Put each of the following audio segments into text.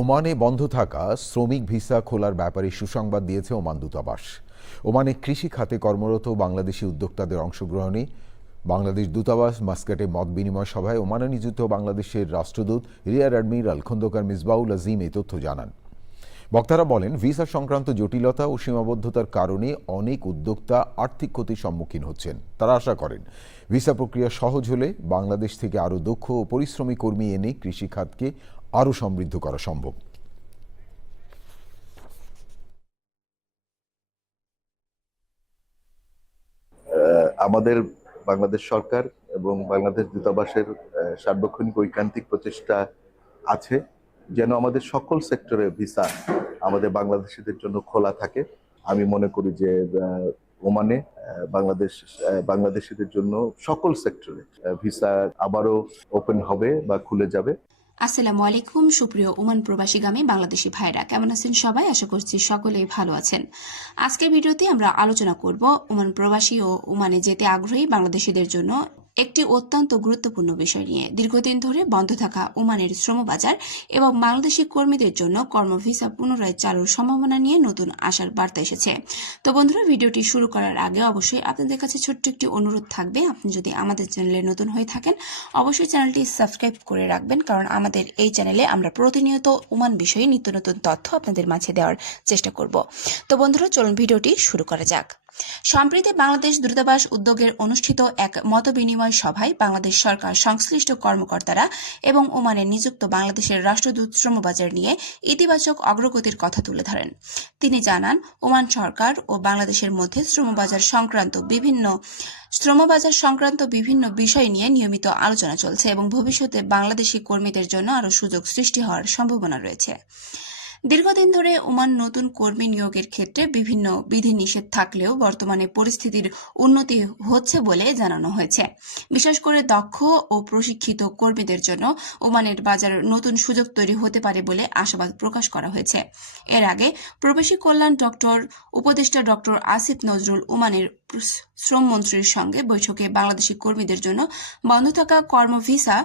ওমানে বন্ধ থাকা শ্রমিক ভিসা খোলার ব্যাপারে সুসংবাদ দিয়েছে ওমান দূতাবাস। ওমানে কৃষি খাতে কর্মরত বাংলাদেশি উদ্যোক্তাদের অংশগ্রহণে বাংলাদেশ দূতাবাস মাস্কাটে মত বিনিময় সভায় ওমানে নিযুক্ত বাংলাদেশের রাষ্ট্রদূত রিয়ার অ্যাডমিরাল খন্দকার মিসবাউল আজিম এই তথ্য জানান। বক্তারা বলেন, ভিসা সংক্রান্ত জটিলতা ও সীমাবদ্ধতার কারণে অনেক উদ্যোক্তা আর্থিক ক্ষতির সম্মুখীন হচ্ছেন। তারা আশা করেন ভিসা প্রক্রিয়া সহজ হলে বাংলাদেশ থেকে আরও দক্ষ ও পরিশ্রমী কর্মী এনে কৃষি খাতকে আরও সমৃদ্ধ করা সম্ভব। আমাদের বাংলাদেশ সরকার এবং বাংলাদেশ দূতাবাসের সার্বক্ষণিক ঐকান্তিক প্রচেষ্টা আছে যেন আমাদের সকল সেক্টরে ভিসা আমাদের বাংলাদেশিদের জন্য খোলা থাকে। আমি মনে করি যে ওমানে বাংলাদেশিদের জন্য সকল সেক্টরে ভিসা আবারও ওপেন হবে বা খুলে যাবে। আসসালামু আলাইকুম সুপ্রিয় ওমান প্রবাসীগামী বাংলাদেশি ভাইরা, কেমন আছেন সবাই? আশা করছি সকলেই ভালো আছেন। আজকের ভিডিওতে আমরা আলোচনা করব ওমান প্রবাসী ও ওমানে যেতে আগ্রহী বাংলাদেশিদের জন্য একটি অত্যন্ত গুরুত্বপূর্ণ বিষয় নিয়ে। দীর্ঘদিন ধরে বন্ধ থাকা ওমানের শ্রমবাজার এবং বাংলাদেশি কর্মীদের জন্য কর্ম ভিসা পুনরায় চালুর সম্ভাবনা নিয়ে নতুন আশার বার্তা এসেছে। তো বন্ধুরা, ভিডিওটি শুরু করার আগে অবশ্যই আপনাদের কাছে ছোট্ট একটি অনুরোধ থাকবে, আপনি যদি আমাদের চ্যানেলে নতুন হয়ে থাকেন অবশ্যই চ্যানেলটি সাবস্ক্রাইব করে রাখবেন, কারণ আমাদের এই চ্যানেলে আমরা প্রতিনিয়ত ওমান বিষয়ে নিত্য নতুন তথ্য আপনাদের মাঝে দেওয়ার চেষ্টা করব। তো বন্ধুরা, চলুন ভিডিওটি শুরু করা যাক। সম্প্রতি বাংলাদেশ দূতাবাস উদ্যোগের অনুষ্ঠিত এক মতবিনিময় সভায় বাংলাদেশ সরকার সংশ্লিষ্ট কর্মকর্তারা এবং ওমানে নিযুক্ত বাংলাদেশের রাষ্ট্রদূত শ্রমবাজার নিয়ে ইতিবাচক অগ্রগতির কথা তুলে ধরেন। তিনি জানান, ওমান সরকার ও বাংলাদেশের মধ্যে শ্রমবাজার সংক্রান্ত বিভিন্ন বিষয় নিয়ে নিয়মিত আলোচনা চলছে এবং ভবিষ্যতে বাংলাদেশি কর্মীদের জন্য আরও সুযোগ সৃষ্টি হওয়ার সম্ভাবনা রয়েছে। দীর্ঘদিন ধরে ওমান নতুন কর্মী নিয়োগের ক্ষেত্রে বিভিন্ন বিধিনিষেধ থাকলেও বর্তমানে পরিস্থিতির উন্নতি হচ্ছে বলে জানানো হয়েছে। বিশেষ করে দক্ষ ও প্রশিক্ষিত কর্মীদের জন্য ওমানের বাজার নতুন সুযোগ তৈরি হতে পারে বলে আশাবাদ প্রকাশ করা হয়েছে। এর আগে প্রবাসী কল্যাণ উপদেষ্টা ডক্টর আসিফ নজরুল ওমানের শ্রমমন্ত্রীর সঙ্গে বৈঠকে বাংলাদেশি কর্মীদের জন্য বন্ধ থাকা কর্ম ভিসা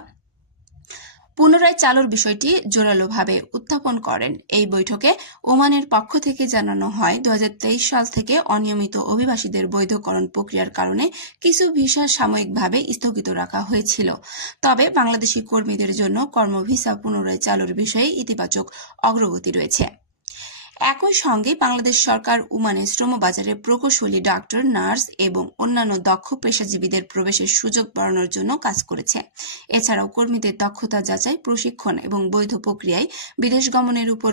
পুনরায় চালুর বিষয়টি জোরালোভাবে উত্থাপন করেন। এই বৈঠকে ওমানের পক্ষ থেকে জানানো হয়, 2023 সাল থেকে অনিয়মিত অভিবাসীদের বৈধকরণ প্রক্রিয়ার কারণে কিছু ভিসা সাময়িকভাবে স্থগিত রাখা হয়েছিল। তবে বাংলাদেশি কর্মীদের জন্য কর্ম ভিসা পুনরায় চালুর বিষয়ে ইতিবাচক অগ্রগতি রয়েছে। একই সঙ্গে বাংলাদেশ সরকার ওমানে শ্রমবাজারে প্রকৌশলী, ডাক্তার, নার্স এবং অন্যান্য দক্ষ পেশাজীবীদের প্রবেশের সুযোগ বাড়ানোর জন্য কাজ করেছে। এছাড়াও কর্মীদের দক্ষতা যাচাই, প্রশিক্ষণ এবং বৈধ প্রক্রিয়ায় বিদেশ গমনের উপর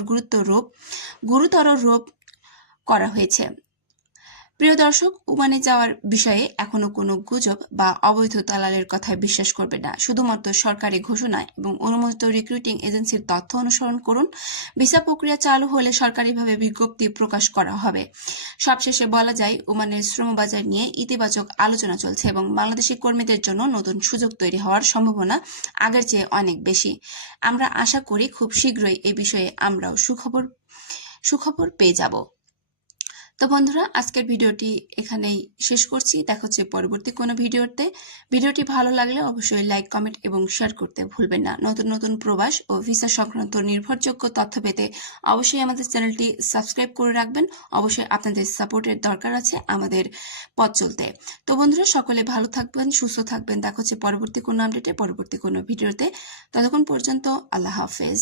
গুরুতর আরোপ করা হয়েছে। প্রিয় দর্শক, ওমানে যাওয়ার বিষয়ে এখনো কোনো গুজব বা অবৈধ দালালের কথায় বিশ্বাস করবে না। শুধুমাত্র সরকারি ঘোষণা এবং অনুমোদিত রিক্রুটিং এজেন্সির তথ্য অনুসরণ করুন। ভিসা প্রক্রিয়া চালু হলে সরকারিভাবে বিজ্ঞপ্তি প্রকাশ করা হবে। সবশেষে বলা যায়, ওমানের শ্রমবাজার নিয়ে ইতিবাচক আলোচনা চলছে এবং বাংলাদেশি কর্মীদের জন্য নতুন সুযোগ তৈরি হওয়ার সম্ভাবনা আগের চেয়ে অনেক বেশি। আমরা আশা করি খুব শীঘ্রই এই বিষয়ে আমরাও সুখবর পেয়ে যাব। তো বন্ধুরা, আজকের ভিডিওটি এখানেই শেষ করছি। দেখা হচ্ছে পরবর্তী কোনো ভিডিওতে। ভিডিওটি ভালো লাগলে অবশ্যই লাইক, কমেন্ট এবং শেয়ার করতে ভুলবেন না। নতুন নতুন প্রবাস ও ভিসা সংক্রান্ত নির্ভরযোগ্য তথ্য পেতে অবশ্যই আমাদের চ্যানেলটি সাবস্ক্রাইব করে রাখবেন। অবশ্যই আপনাদের সাপোর্টের দরকার আছে আমাদের পথ চলতে। তো বন্ধুরা, সকলে ভালো থাকবেন, সুস্থ থাকবেন। দেখা হচ্ছে পরবর্তী কোনো আপডেটে, পরবর্তী কোনো ভিডিওতে। ততক্ষণ পর্যন্ত আল্লাহ হাফেজ।